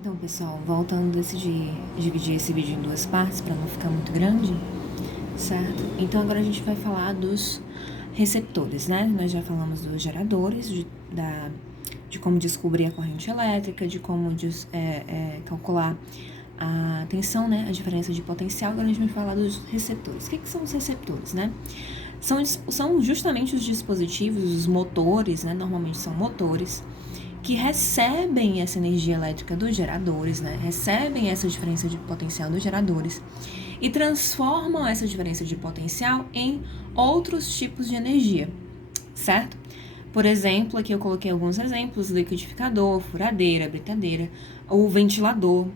Então, pessoal, voltando, decidi dividir esse vídeo em duas partes para não ficar muito grande, certo? Então, agora a gente vai falar dos receptores, né? Nós já falamos dos geradores, de como descobrir a corrente elétrica, de como calcular a tensão, né? A diferença de potencial. Agora a gente vai falar dos receptores. O que são os receptores, né? São justamente os dispositivos, os motores, né? Normalmente são motores que recebem essa energia elétrica dos geradores, né? Recebem essa diferença de potencial dos geradores e transformam essa diferença de potencial em outros tipos de energia, certo? Por exemplo, aqui eu coloquei alguns exemplos: liquidificador, furadeira, britadeira, ou ventilador,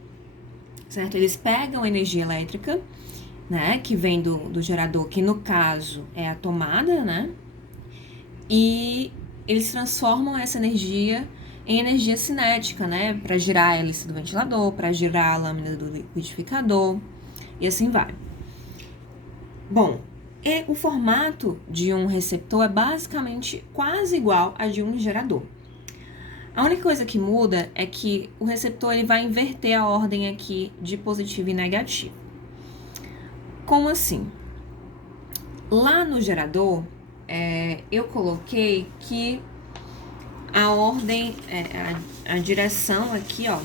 certo? Eles pegam energia elétrica, né, que vem do gerador, que no caso é a tomada, né? E eles transformam essa energia em energia cinética, né? Para girar a hélice do ventilador, para girar a lâmina do liquidificador e assim vai. Bom, o formato de um receptor é basicamente quase igual a de um gerador. A única coisa que muda é que o receptor ele vai inverter a ordem aqui de positivo e negativo. Como assim? Lá no gerador, eu coloquei que a ordem, a direção aqui, ó,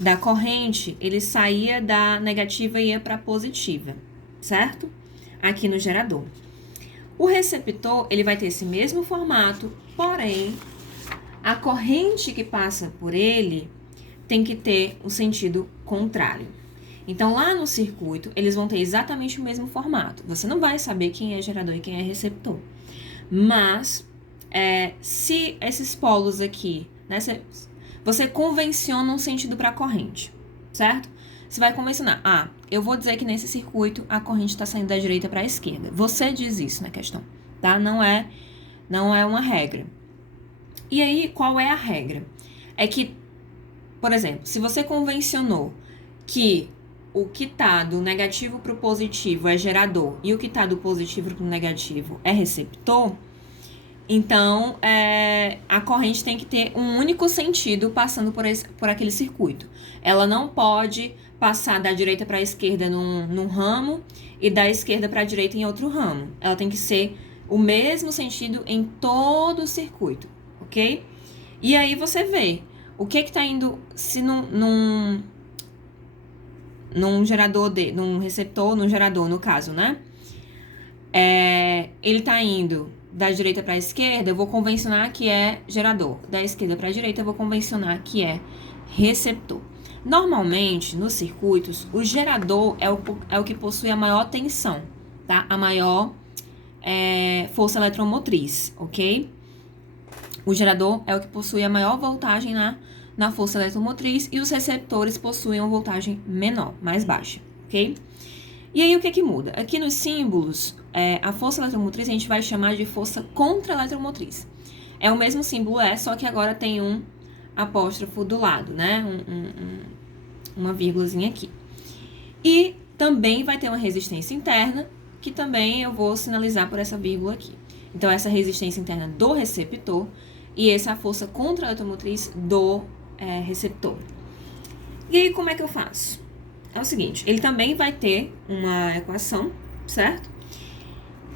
da corrente, ele saía da negativa e ia para positiva, certo? Aqui no gerador. O receptor, ele vai ter esse mesmo formato, porém, a corrente que passa por ele tem que ter um sentido contrário. Então, lá no circuito, eles vão ter exatamente o mesmo formato. Você não vai saber quem é gerador e quem é receptor. Mas, se esses polos aqui, né, você convenciona um sentido para a corrente, certo? Você vai convencionar. Eu vou dizer que nesse circuito a corrente está saindo da direita para a esquerda. Você diz isso na questão, tá? Não é uma regra. E aí, qual é a regra? É que, por exemplo, se você convencionou que o que está do negativo para o positivo é gerador e o que está do positivo para o negativo é receptor, então a corrente tem que ter um único sentido passando por aquele circuito. Ela não pode passar da direita para a esquerda num ramo e da esquerda para a direita em outro ramo. Ela tem que ser o mesmo sentido em todo o circuito, ok? E aí você vê o que está indo, se num gerador, num receptor, num gerador, no caso, né? Ele está indo da direita para a esquerda, eu vou convencionar que é gerador. Da esquerda para a direita, eu vou convencionar que é receptor. Normalmente, nos circuitos, o gerador é o que possui a maior tensão, tá? A maior força eletromotriz, ok? O gerador é o que possui a maior voltagem na força eletromotriz e os receptores possuem uma voltagem menor, mais baixa, ok? E aí, o que muda? Aqui nos símbolos, a força eletromotriz a gente vai chamar de força contra-eletromotriz. É o mesmo símbolo só que agora tem um apóstrofo do lado, né? Uma vírgulazinha aqui. E também vai ter uma resistência interna, que também eu vou sinalizar por essa vírgula aqui. Então, essa resistência interna do receptor e essa é a força contra-eletromotriz do receptor. E aí, como é que eu faço? É o seguinte, ele também vai ter uma equação, certo?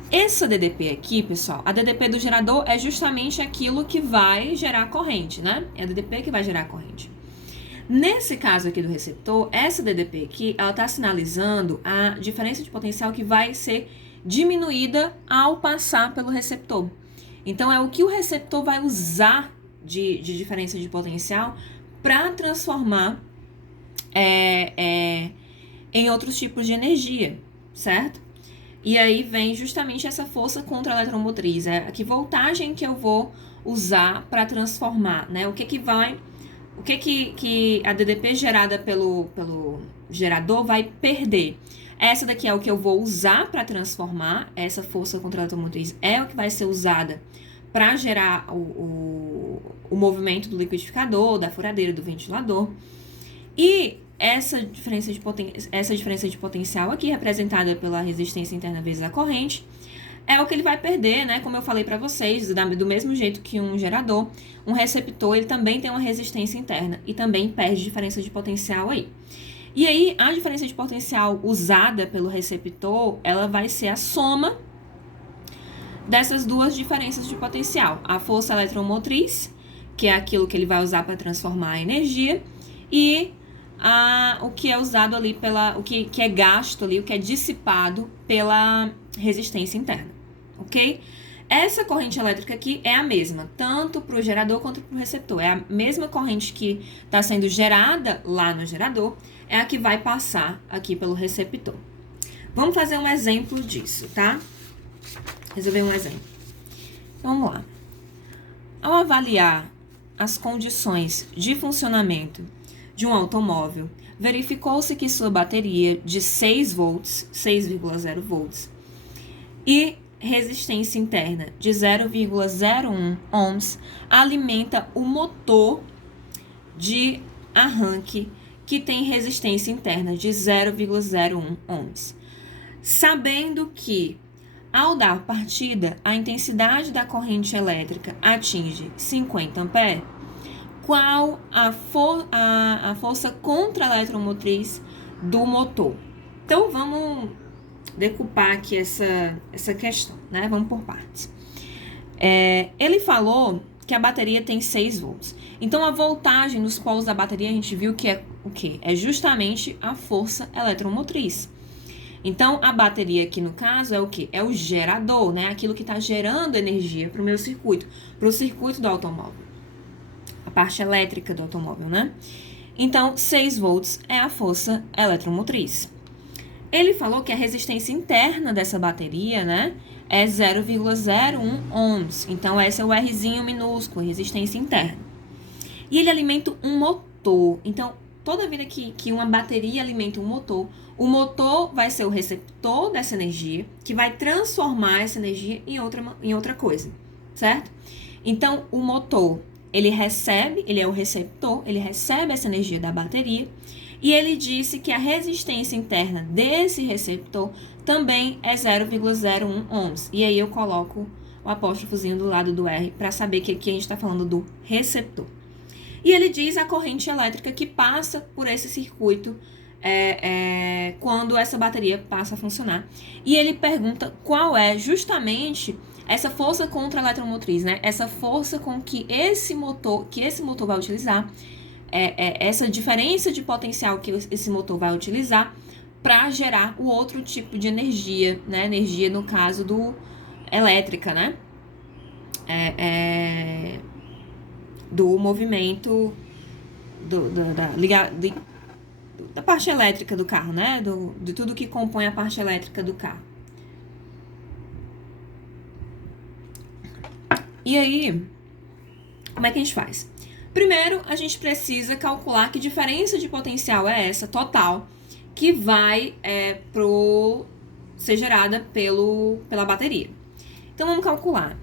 Essa DDP aqui, pessoal, a DDP do gerador é justamente aquilo que vai gerar a corrente, né? É a DDP que vai gerar a corrente. Nesse caso aqui do receptor, essa DDP aqui, ela está sinalizando a diferença de potencial que vai ser diminuída ao passar pelo receptor. Então, é o que o receptor vai usar de diferença de potencial para transformar em outros tipos de energia, certo? E aí vem justamente essa força contra-eletromotriz, que voltagem que eu vou usar para transformar, né? O que a DDP gerada pelo gerador vai perder. Essa daqui é o que eu vou usar para transformar, essa força contra-eletromotriz é o que vai ser usada para gerar o movimento do liquidificador, da furadeira, do ventilador. E essa diferença de potencial aqui, representada pela resistência interna vezes a corrente, é o que ele vai perder, né? Como eu falei para vocês, do mesmo jeito que um gerador, um receptor, ele também tem uma resistência interna e também perde diferença de potencial aí. E aí, a diferença de potencial usada pelo receptor, ela vai ser a soma dessas duas diferenças de potencial. A força eletromotriz, que é aquilo que ele vai usar para transformar a energia, e o que é usado ali o que é gasto ali, o que é dissipado pela resistência interna, ok? Essa corrente elétrica aqui é a mesma, tanto para o gerador quanto para o receptor. É a mesma corrente que está sendo gerada lá no gerador, é a que vai passar aqui pelo receptor. Vamos fazer um exemplo disso, tá? Resolver um exemplo. Vamos lá. Ao avaliar as condições de funcionamento de um automóvel, verificou-se que sua bateria de 6 volts, 6,0 volts, e resistência interna de 0,01 ohms alimenta o motor de arranque que tem resistência interna de 0,01 ohms. Sabendo que, ao dar partida, a intensidade da corrente elétrica atinge 50 A, qual a força contra-eletromotriz do motor? Então, vamos decupar aqui essa questão, né? Vamos por partes. Ele falou que a bateria tem 6 volts. Então, a voltagem nos polos da bateria, a gente viu que é o quê? É justamente a força eletromotriz. Então, a bateria aqui, no caso, é o quê? É o gerador, né? Aquilo que está gerando energia para o meu circuito, para o circuito do automóvel. A parte elétrica do automóvel, né? Então, 6 volts é a força eletromotriz. Ele falou que a resistência interna dessa bateria, né, é 0,01 ohms. Então, esse é o Rzinho minúsculo, resistência interna. E ele alimenta um motor. Então, toda vida que uma bateria alimenta um motor, o motor vai ser o receptor dessa energia, que vai transformar essa energia em outra coisa, certo? Então, o motor, ele é o receptor, ele recebe essa energia da bateria, e ele disse que a resistência interna desse receptor também é 0,01 ohms. E aí eu coloco o apóstrofozinho do lado do R para saber que aqui a gente está falando do receptor. E ele diz a corrente elétrica que passa por esse circuito quando essa bateria passa a funcionar. E ele pergunta qual é justamente essa força contra-eletromotriz, né? Essa força com que esse motor vai utilizar, essa diferença de potencial que esse motor vai utilizar para gerar o outro tipo de energia, né? Energia, no caso, elétrica, né? Do movimento da parte elétrica do carro, né? De tudo que compõe a parte elétrica do carro. E aí, como é que a gente faz? Primeiro, a gente precisa calcular que diferença de potencial é essa, total, que vai ser gerada pela bateria. Então, vamos calcular.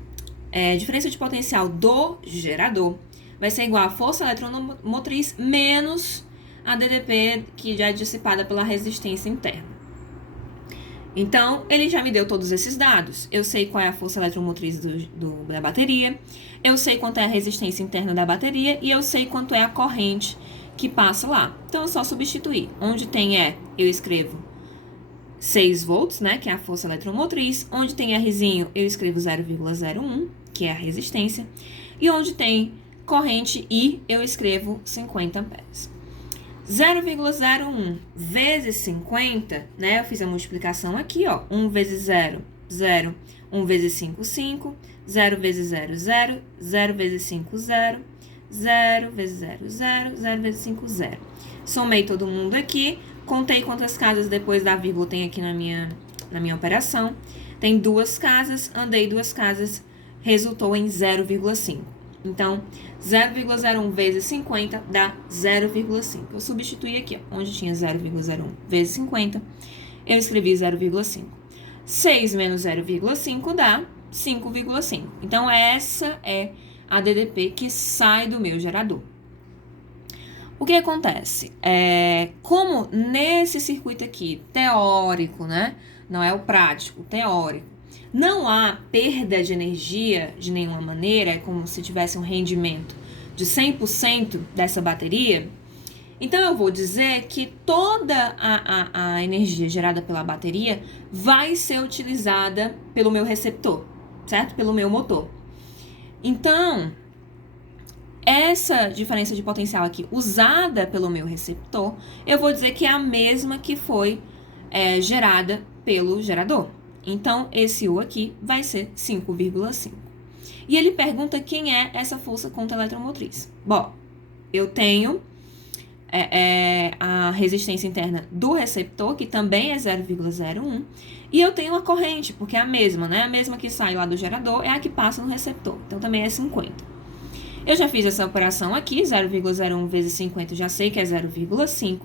Diferença de potencial do gerador vai ser igual a força eletromotriz menos a DDP, que já é dissipada pela resistência interna. Então, ele já me deu todos esses dados. Eu sei qual é a força eletromotriz da bateria, eu sei quanto é a resistência interna da bateria e eu sei quanto é a corrente que passa lá. Então, é só substituir. Onde tem eu escrevo 6 volts, né, que é a força eletromotriz. Onde tem Rzinho, eu escrevo 0,01, que é a resistência. E onde tem corrente I, eu escrevo 50 amperes. 0,01 vezes 50, né? Eu fiz a multiplicação aqui, ó. 1 vezes 0, 0. 1 vezes 5, 5. 0 vezes 0, 0. 0 vezes 5, 0. 0 vezes 0, 0. 0 vezes 5, 0. Somei todo mundo aqui. Contei quantas casas depois da vírgula tem aqui na minha operação. Tem 2 casas, andei 2 casas, resultou em 0,5. Então, 0,01 vezes 50 dá 0,5. Eu substituí aqui, ó, onde tinha 0,01 vezes 50, eu escrevi 0,5. 6 menos 0,5 dá 5,5. Então, essa é a DDP que sai do meu gerador. O que acontece? Como nesse circuito aqui, teórico, né? Não é o prático, teórico. não há perda de energia de nenhuma maneira, é como se tivesse um rendimento de 100% dessa bateria, então eu vou dizer que toda a energia gerada pela bateria vai ser utilizada pelo meu receptor, certo? Pelo meu motor. Então, essa diferença de potencial aqui usada pelo meu receptor, eu vou dizer que é a mesma que foi gerada pelo gerador. Então, esse U aqui vai ser 5,5. E ele pergunta quem é essa força contra-eletromotriz. Bom, eu tenho a resistência interna do receptor, que também é 0,01, e eu tenho a corrente, porque é a mesma, né? A mesma que sai lá do gerador é a que passa no receptor, então também é 50. Eu já fiz essa operação aqui, 0,01 vezes 50, já sei que é 0,5,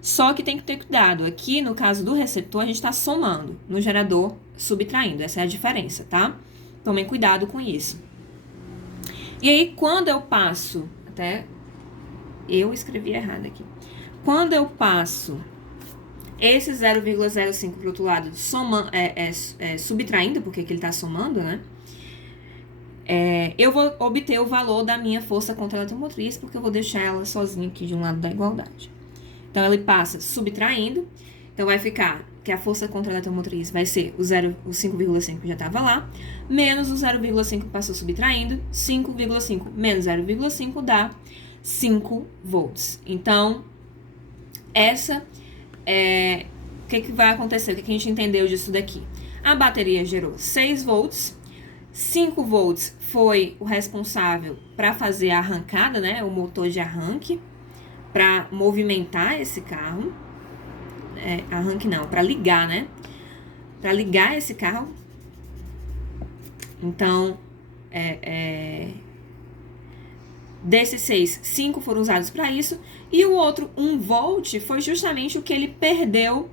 só que tem que ter cuidado. Aqui, no caso do receptor, a gente está somando, no gerador, subtraindo, essa é a diferença, tá? Tomem cuidado com isso. E aí, quando eu passo, até eu escrevi errado aqui. Quando eu passo esse 0,05 para o outro lado, subtraindo, porque aqui ele está somando, né? Eu vou obter o valor da minha força contra-eletromotriz, porque eu vou deixar ela sozinha aqui de um lado da igualdade. Então, ele passa subtraindo. Então, vai ficar que a força contra-eletromotriz vai ser o 5,5 que já estava lá, menos o 0,5 que passou subtraindo, 5,5 menos 0,5 dá 5 volts. Então, essa é... O que vai acontecer? O que a gente entendeu disso daqui? A bateria gerou 6 volts, 5 volts foi o responsável para fazer a arrancada, né? O motor de arranque, para movimentar esse carro. Arranque não, para ligar, né? Para ligar esse carro. Então, desses 6, 5 foram usados para isso. E o outro, 1 volt, foi justamente o que ele perdeu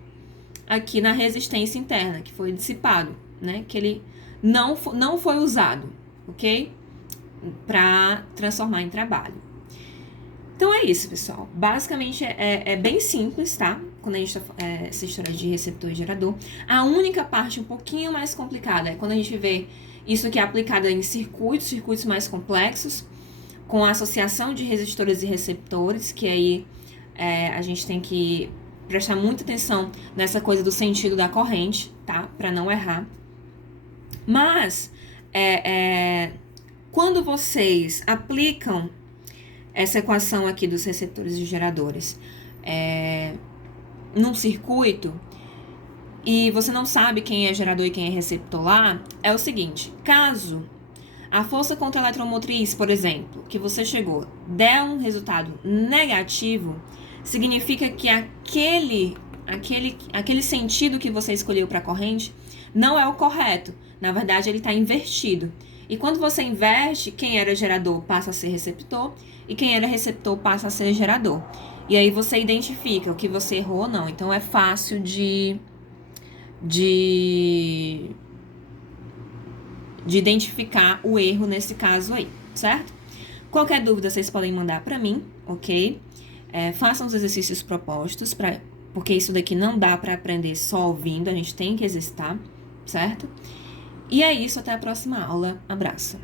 aqui na resistência interna, que foi dissipado, né? Que ele não foi usado, ok? Para transformar em trabalho. Então, é isso, pessoal. Basicamente, é bem simples, tá? Quando a gente tá essa história de receptor e gerador. A única parte um pouquinho mais complicada é quando a gente vê isso aqui aplicado em circuitos mais complexos, com a associação de resistores e receptores, que aí a gente tem que prestar muita atenção nessa coisa do sentido da corrente, tá? Para não errar. Mas, quando vocês aplicam essa equação aqui dos receptores e geradores num circuito, e você não sabe quem é gerador e quem é receptor lá, é o seguinte: caso a força contra-eletromotriz, por exemplo, que você chegou, der um resultado negativo, significa que aquele sentido que você escolheu para a corrente não é o correto. Na verdade, ele está invertido. E quando você inverte, quem era gerador passa a ser receptor e quem era receptor passa a ser gerador. E aí você identifica o que você errou ou não. Então, é fácil de identificar o erro nesse caso aí, certo? Qualquer dúvida vocês podem mandar para mim, ok? Façam os exercícios propostos, porque isso daqui não dá para aprender só ouvindo, a gente tem que exercitar, certo? E é isso, até a próxima aula. Abraço!